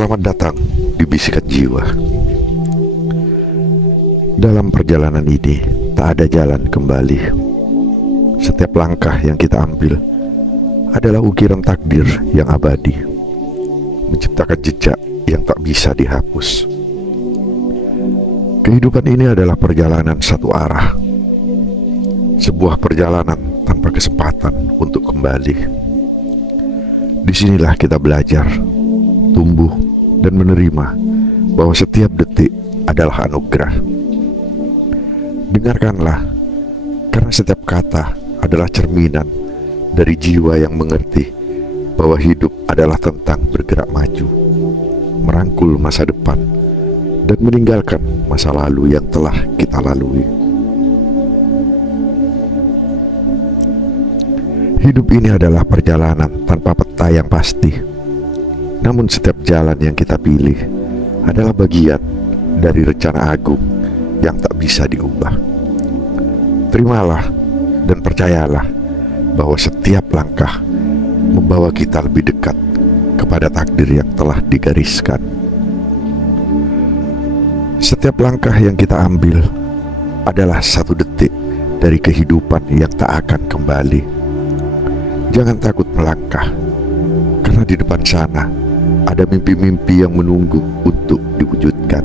Selamat datang di Bisikan Jiwa. Dalam perjalanan ini tak ada jalan kembali. Setiap langkah yang kita ambil adalah ukiran takdir yang abadi, menciptakan jejak yang tak bisa dihapus. Kehidupan ini adalah perjalanan satu arah, sebuah perjalanan tanpa kesempatan untuk kembali. Disinilah kita belajar, tumbuh, dan menerima bahwa setiap detik adalah anugerah. Dengarkanlah, karena setiap kata adalah cerminan dari jiwa yang mengerti bahwa hidup adalah tentang bergerak maju, merangkul masa depan, dan meninggalkan masa lalu yang telah kita lalui. Hidup ini adalah perjalanan tanpa peta yang pasti. Namun setiap jalan yang kita pilih adalah bagian dari rencana agung yang tak bisa diubah. Terimalah dan percayalah bahwa setiap langkah membawa kita lebih dekat kepada takdir yang telah digariskan. Setiap langkah yang kita ambil adalah satu detik dari kehidupan yang tak akan kembali. Jangan takut melangkah, karena di depan sana ada mimpi-mimpi yang menunggu untuk diwujudkan.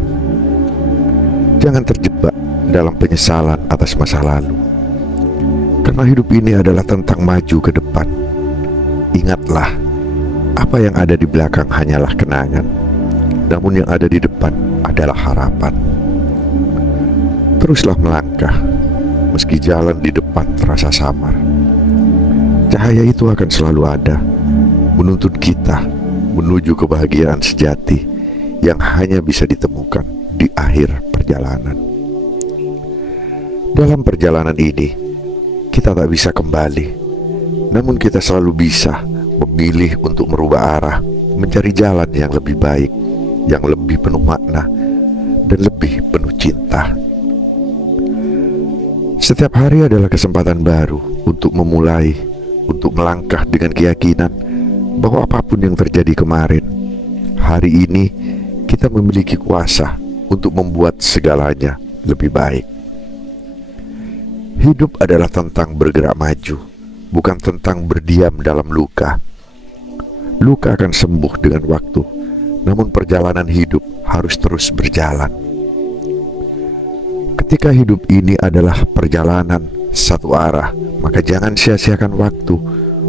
Jangan terjebak dalam penyesalan atas masa lalu, karena hidup ini adalah tentang maju ke depan. Ingatlah, apa yang ada di belakang hanyalah kenangan, namun yang ada di depan adalah harapan. Teruslah melangkah, meski jalan di depan terasa samar. Cahaya itu akan selalu ada, menuntun kita menuju kebahagiaan sejati yang hanya bisa ditemukan di akhir perjalanan. Dalam perjalanan ini, kita tak bisa kembali, namun kita selalu bisa memilih untuk merubah arah, mencari jalan yang lebih baik, yang lebih penuh makna, dan lebih penuh cinta. Setiap hari adalah kesempatan baru untuk memulai, untuk melangkah dengan keyakinan bahwa apapun yang terjadi kemarin, hari ini kita memiliki kuasa untuk membuat segalanya lebih baik. Hidup adalah tentang bergerak maju, bukan tentang berdiam dalam luka. Luka akan sembuh dengan waktu, namun perjalanan hidup harus terus berjalan. Ketika hidup ini adalah perjalanan satu arah, maka jangan sia-siakan waktu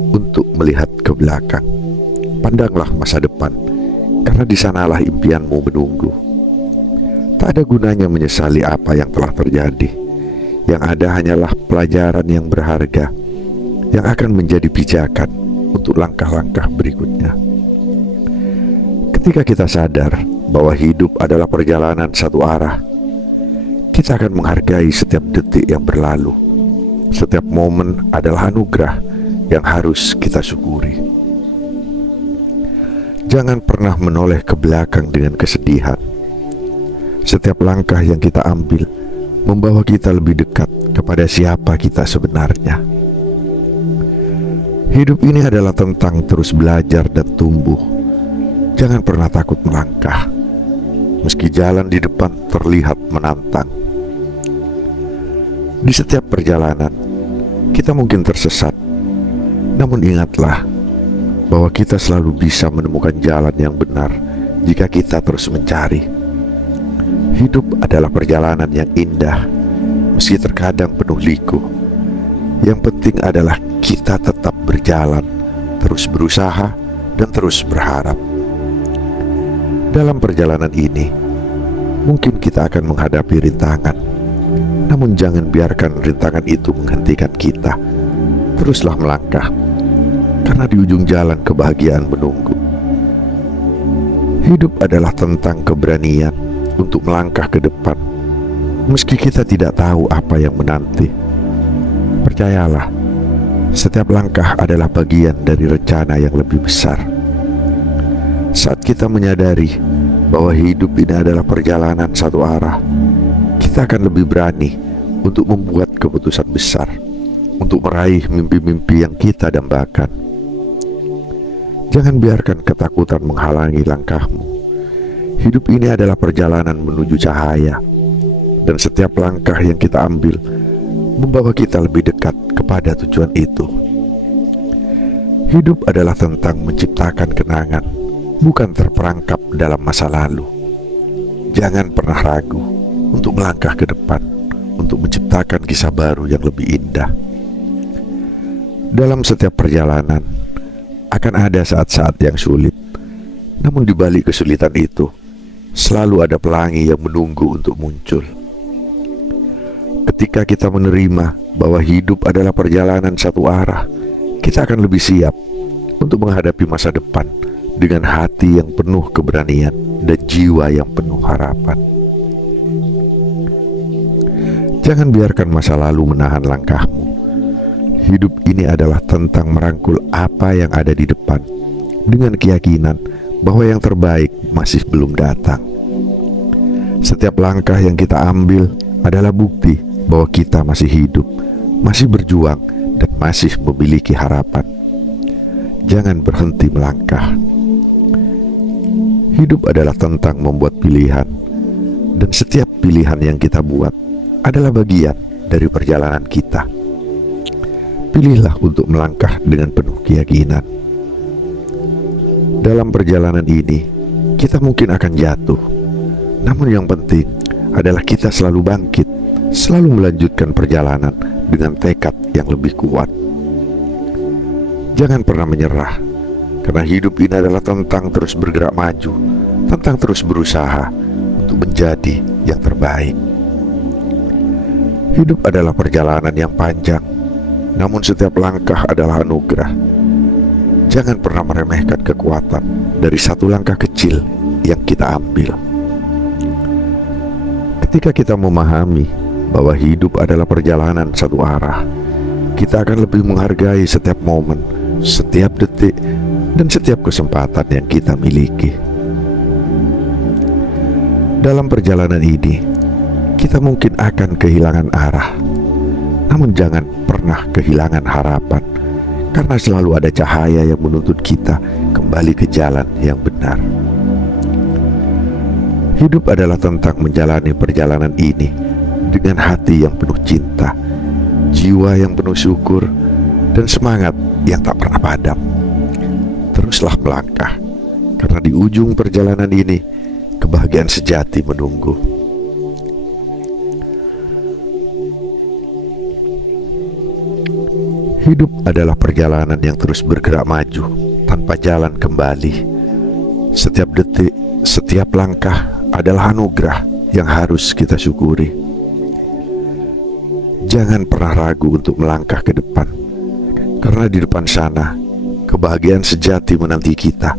untuk melihat ke belakang. Pandanglah masa depan, karena di sanalah impianmu menunggu. Tak ada gunanya menyesali apa yang telah terjadi. Yang ada hanyalah pelajaran yang berharga, yang akan menjadi pijakan untuk langkah-langkah berikutnya. Ketika kita sadar bahwa hidup adalah perjalanan satu arah, kita akan menghargai setiap detik yang berlalu. Setiap momen adalah anugerah yang harus kita syukuri. Jangan pernah menoleh ke belakang dengan kesedihan. Setiap langkah yang kita ambil membawa kita lebih dekat kepada siapa kita sebenarnya. Hidup ini adalah tentang terus belajar dan tumbuh. Jangan pernah takut melangkah, meski jalan di depan terlihat menantang. Di setiap perjalanan, kita mungkin tersesat, namun ingatlah bahwa kita selalu bisa menemukan jalan yang benar jika kita terus mencari. Hidup adalah perjalanan yang indah, meski terkadang penuh liku. Yang penting adalah kita tetap berjalan, terus berusaha, dan terus berharap. Dalam perjalanan ini, mungkin kita akan menghadapi rintangan, namun jangan biarkan rintangan itu menghentikan kita. Teruslah melangkah, karena di ujung jalan kebahagiaan menunggu. Hidup adalah tentang keberanian untuk melangkah ke depan, meski kita tidak tahu apa yang menanti. Percayalah, setiap langkah adalah bagian dari rencana yang lebih besar. Saat kita menyadari bahwa hidup ini adalah perjalanan satu arah, kita akan lebih berani untuk membuat keputusan besar, untuk meraih mimpi-mimpi yang kita dambakan. Jangan biarkan ketakutan menghalangi langkahmu, Hidup ini adalah perjalanan menuju cahaya, dan setiap langkah yang kita ambil membawa kita lebih dekat kepada tujuan itu. Hidup adalah tentang menciptakan kenangan, bukan terperangkap dalam masa lalu. Jangan pernah ragu untuk melangkah ke depan, untuk menciptakan kisah baru yang lebih indah. Dalam setiap perjalanan akan ada saat-saat yang sulit, namun di balik kesulitan itu selalu ada pelangi yang menunggu untuk muncul. Ketika kita menerima bahwa hidup adalah perjalanan satu arah, kita akan lebih siap untuk menghadapi masa depan dengan hati yang penuh keberanian dan jiwa yang penuh harapan. Jangan biarkan masa lalu menahan langkahmu. Hidup ini adalah tentang merangkul apa yang ada di depan dengan keyakinan bahwa yang terbaik masih belum datang. Setiap langkah yang kita ambil adalah bukti bahwa kita masih hidup, masih berjuang, dan masih memiliki harapan. Jangan berhenti melangkah. Hidup adalah tentang membuat pilihan, dan setiap pilihan yang kita buat adalah bagian dari perjalanan kita. Pilihlah untuk melangkah dengan penuh keyakinan. Dalam perjalanan ini, kita mungkin akan jatuh, namun yang penting adalah kita selalu bangkit, selalu melanjutkan perjalanan dengan tekad yang lebih kuat. Jangan pernah menyerah, karena hidup ini adalah tentang terus bergerak maju, tentang terus berusaha untuk menjadi yang terbaik. Hidup adalah perjalanan yang panjang, namun setiap langkah adalah anugerah. Jangan pernah meremehkan kekuatan dari satu langkah kecil yang kita ambil. Ketika kita memahami bahwa hidup adalah perjalanan satu arah, kita akan lebih menghargai setiap momen, setiap detik, dan setiap kesempatan yang kita miliki. Dalam perjalanan ini, kita mungkin akan kehilangan arah, namun jangan pernah kehilangan harapan, karena selalu ada cahaya yang menuntut kita kembali ke jalan yang benar. Hidup adalah tentang menjalani perjalanan ini dengan hati yang penuh cinta, jiwa yang penuh syukur, dan semangat yang tak pernah padam. Teruslah melangkah, karena di ujung perjalanan ini kebahagiaan sejati menunggu. Hidup adalah perjalanan yang terus bergerak maju tanpa jalan kembali. Setiap detik, setiap langkah adalah anugerah yang harus kita syukuri. Jangan pernah ragu untuk melangkah ke depan, karena di depan sana kebahagiaan sejati menanti kita.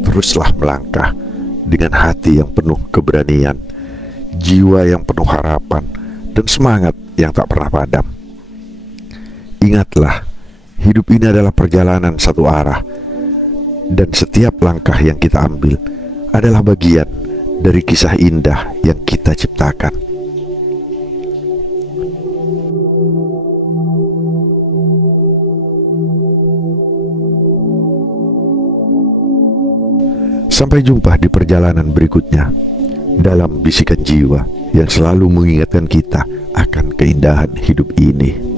Teruslah melangkah dengan hati yang penuh keberanian, jiwa yang penuh harapan, dan semangat yang tak pernah padam. Ingatlah, hidup ini adalah perjalanan satu arah, dan setiap langkah yang kita ambil adalah bagian dari kisah indah yang kita ciptakan. Sampai jumpa di perjalanan berikutnya dalam bisikan jiwa yang selalu mengingatkan kita akan keindahan hidup ini.